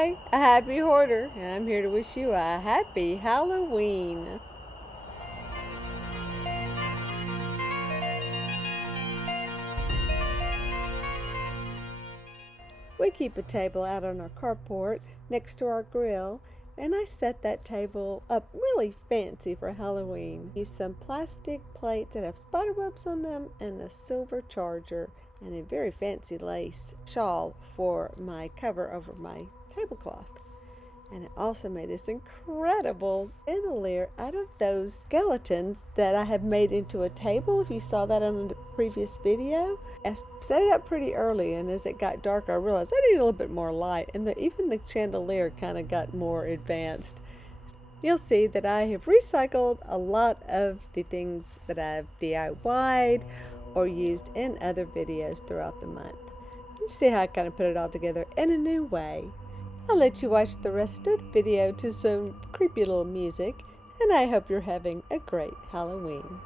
Hi, a happy hoarder, and I'm here to wish you a happy Halloween. We keep a table out on our carport next to our grill, and I set that table up really fancy for Halloween. Use some plastic plates that have spiderwebs on them and a silver charger and a very fancy lace shawl for my cover over my tablecloth. And I also made this incredible chandelier out of those skeletons that I have made into a table. If you saw that on the previous video, I set it up pretty early, and as it got darker, I realized I needed a little bit more light, and even the chandelier kind of got more advanced. You'll see that I have recycled a lot of the things that I've DIY'd or used in other videos throughout the month. You see how I kind of put it all together in a new way. I'll let you watch the rest of the video to some creepy little music, and I hope you're having a great Halloween.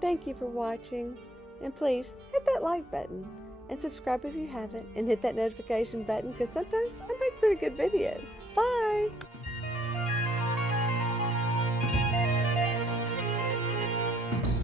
Thank you for watching, and please hit that like button and subscribe if you haven't, and hit that notification button because sometimes I make pretty good videos. Bye!